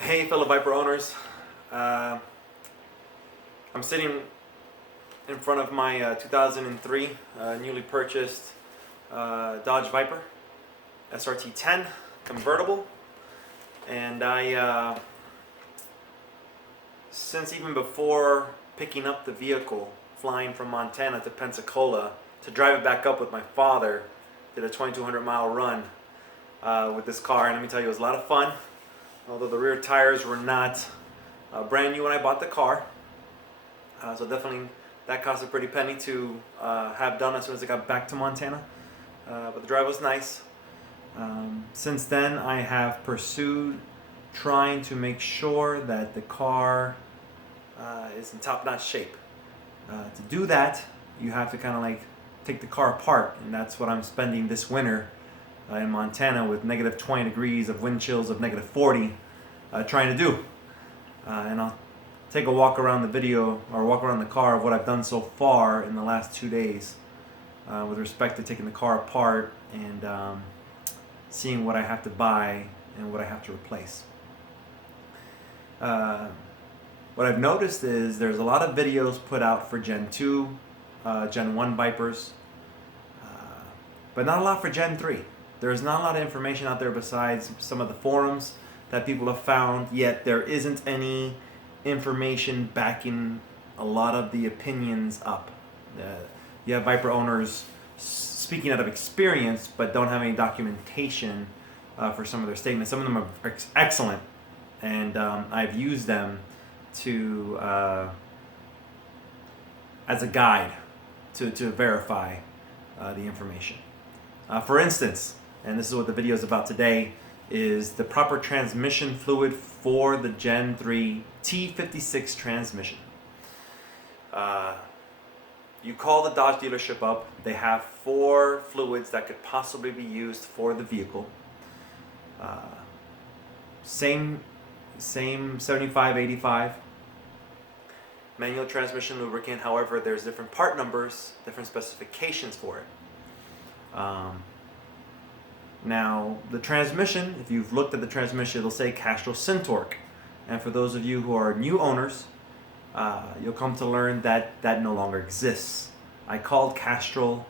Hey fellow Viper owners, I'm sitting in front of my 2003 newly purchased Dodge Viper SRT10 convertible, and since even before picking up the vehicle, flying from Montana to Pensacola to drive it back up with my father, did a 2,200 mile run with this car, and let me tell you, it was a lot of fun. Although the rear tires were not brand new when I bought the car, so definitely that cost a pretty penny to have done as soon as I got back to Montana. But the drive was nice. Since then, I have pursued trying to make sure that the car is in top-notch shape. To do that, you have to kind of like take the car apart, and that's what I'm spending this winter in Montana with negative 20 degrees of wind chills of negative 40 trying to do. And I'll take a walk around the video or walk around the car of what I've done so far in the last 2 days with respect to taking the car apart and seeing what I have to buy and what I have to replace. What I've noticed is there's a lot of videos put out for Gen 2, Gen 1 Vipers, but not a lot for Gen 3. There's not a lot of information out there besides some of the forums that people have found, yet there isn't any information backing a lot of the opinions up. You have Viper owners speaking out of experience, but don't have any documentation for some of their statements. Some of them are excellent, and I've used them to as a guide to verify the information. For instance, and this is what the video is about today, is the proper transmission fluid for the Gen 3 T56 transmission. You call the Dodge dealership up. They have 4 fluids that could possibly be used for the vehicle. Same 75-85 manual transmission lubricant. However, there's different part numbers, different specifications for it. Now, the transmission, if you've looked at the transmission, it'll say Castrol Syntorq. And for those of you who are new owners, you'll come to learn that that no longer exists. I called Castrol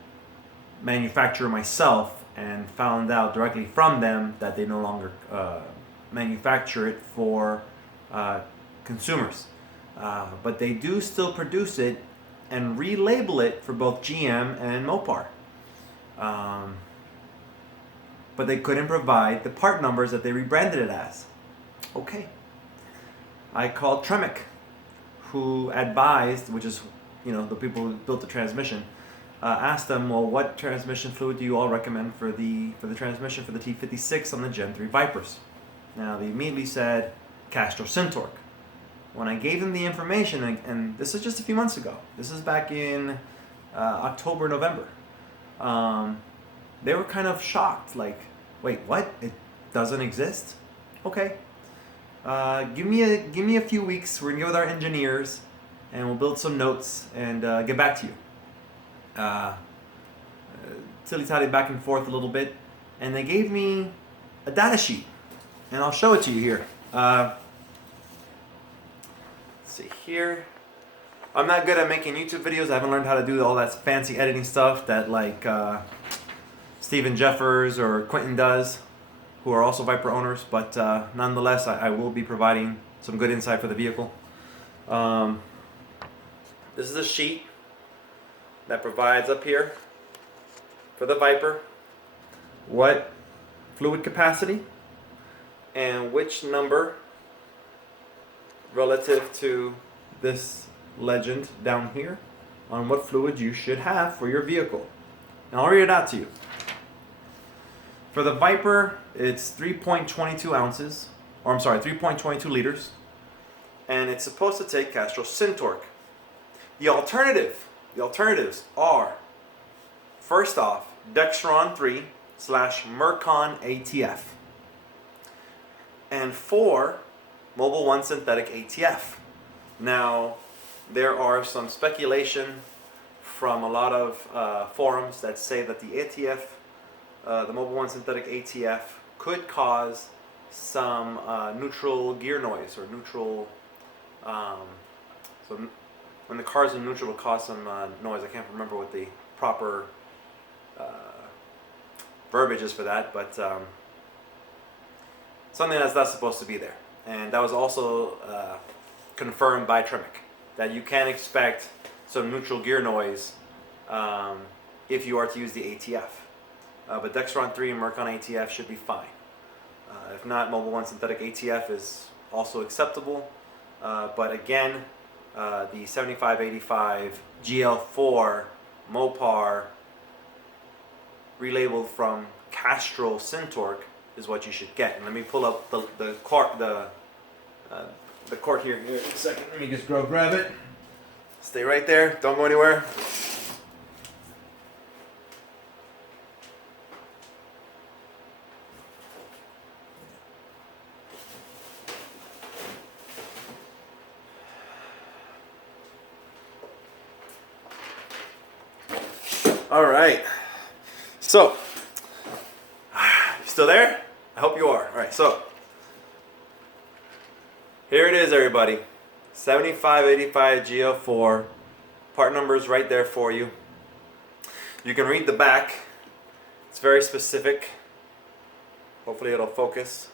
manufacturer myself and found out directly from them that they no longer manufacture it for consumers. But they do still produce it and relabel it for both GM and Mopar. But they couldn't provide the part numbers that they rebranded it as. Okay. I called Tremec, who advised, which is, the people who built the transmission, asked them, well, what transmission fluid do you all recommend for the transmission for the T56 on the Gen 3 Vipers? Now, they immediately said Castrol Syntorq. When I gave them the information, and this is just a few months ago, this is back in October, November, they were kind of shocked, like, wait, what? It doesn't exist? Okay. Give me a few weeks. We're gonna go with our engineers, and we'll build some notes and get back to you. Tilly-tally back and forth a little bit, and they gave me a data sheet, and I'll show it to you here. Let's see here. I'm not good at making YouTube videos. I haven't learned how to do all that fancy editing stuff that like Steven Jeffers or Quentin does, who are also Viper owners, but nonetheless, I will be providing some good insight for the vehicle. This is a sheet that provides up here for the Viper what fluid capacity and which number relative to this legend down here on what fluid you should have for your vehicle. And I'll read it out to you. For the Viper, it's 3.22 ounces, or I'm sorry, 3.22 liters, and it's supposed to take Castrol Syntorq. The alternatives are, first off, Dexron III / Mercon ATF, and 4, Mobil 1 synthetic ATF. Now, there are some speculation from a lot of forums that say that the ATF, the Mobil 1 synthetic ATF, could cause some neutral gear noise or neutral. So when the car's in neutral, it'll cause some noise. I can't remember what the proper verbiage is for that, but something that's not supposed to be there. And that was also confirmed by Tremec, that you can expect some neutral gear noise if you are to use the ATF. But Dexron III and Mercon ATF should be fine. If not, Mobil 1 synthetic ATF is also acceptable. But again, the 7585 GL4 Mopar relabeled from Castrol Syntorq is what you should get. And let me pull up the cork here in a second. Let me just go grab it. Stay right there. Don't go anywhere. All right. So, you still there? I hope you are. All right. So, here it is, everybody. 7585 GL4. Part number is right there for you. You can read the back. It's very specific. Hopefully it'll focus.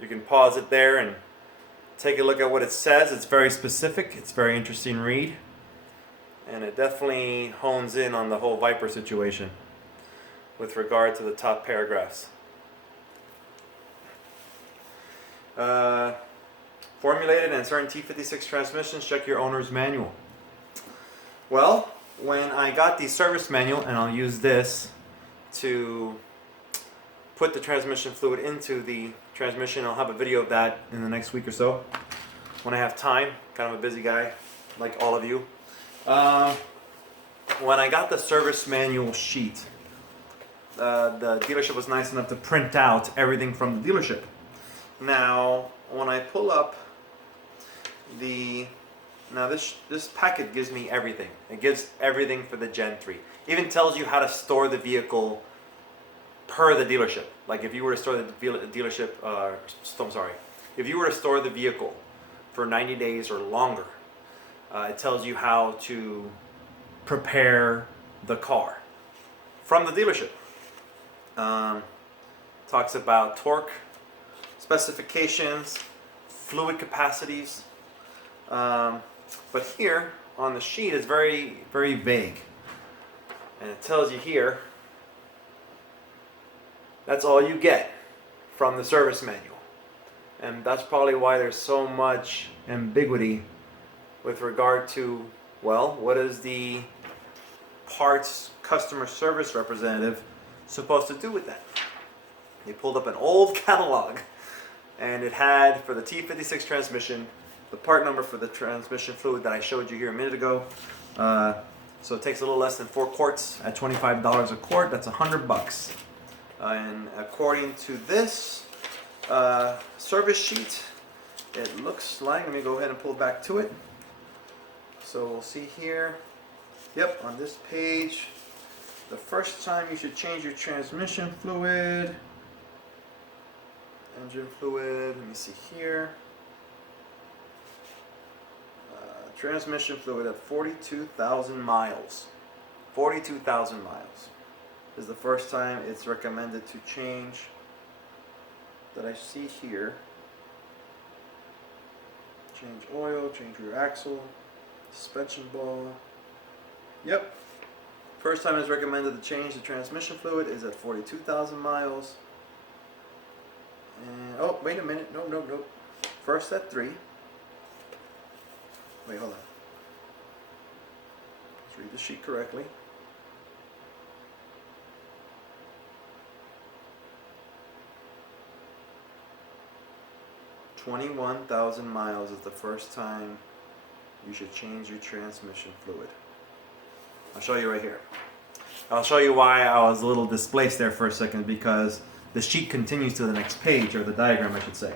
You can pause it there and take a look at what it says. It's very specific. It's a very interesting read. And it definitely hones in on the whole Viper situation with regard to the top paragraphs. Formulated and certain T56 transmissions, check your owner's manual. Well, when I got the service manual, and I'll use this to put the transmission fluid into the transmission, I'll have a video of that in the next week or so when I have time. Kind of a busy guy, like all of you. When I got the service manual sheet, the dealership was nice enough to print out everything from the dealership. Now, when I pull up this packet gives me everything. It gives everything for the Gen 3. Even tells you how to store the vehicle per the dealership. Like if you were to store the dealership, if you were to store the vehicle for 90 days or longer, it tells you how to prepare the car from the dealership. Talks about torque specifications, fluid capacities. But here on the sheet is very, very vague. And it tells you here, that's all you get from the service manual. And that's probably why there's so much ambiguity with regard to, well, what is the parts customer service representative supposed to do with that? They pulled up an old catalog and it had, for the T56 transmission, the part number for the transmission fluid that I showed you here a minute ago. So it takes a little less than 4 quarts at $25 a quart. That's $100. And according to this service sheet, it looks like, let me go ahead and pull back to it. So we'll see here. Yep, on this page, the first time you should change your transmission fluid, engine fluid, let me see here. Transmission fluid at 42,000 miles. 42,000 miles is the first time it's recommended to change that I see here. Change oil, change rear axle, suspension ball. Yep. First time it's recommended to change the transmission fluid is at 42,000 miles. And, oh, wait a minute. No. First at 3. Wait, hold on. Let's read the sheet correctly. $21,000 miles is the first time you should change your transmission fluid. I'll show you right here. I'll show you why I was a little displaced there for a second, because the sheet continues to the next page, or the diagram I should say.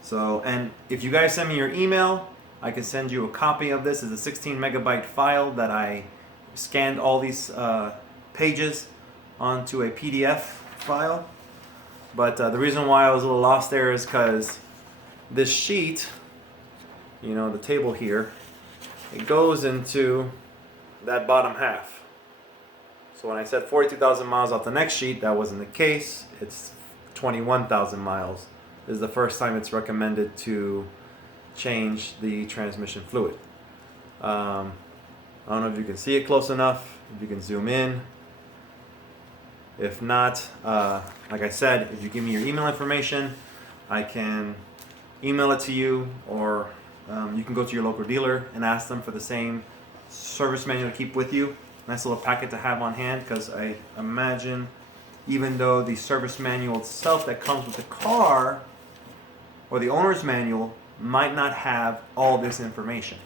So, and if you guys send me your email, I can send you a copy of this. It's a 16 megabyte file that I scanned all these pages onto a PDF file. But the reason why I was a little lost there is because this sheet, you know, the table here, it goes into that bottom half. So when I said 42,000 miles off the next sheet, that wasn't the case. It's 21,000 miles. This is the first time it's recommended to change the transmission fluid. I don't know if you can see it close enough, if you can zoom in. If not, like I said, if you give me your email information, I can email it to you, or you can go to your local dealer and ask them for the same service manual to keep with you. Nice little packet to have on hand, because I imagine even though the service manual itself that comes with the car or the owner's manual might not have all this information.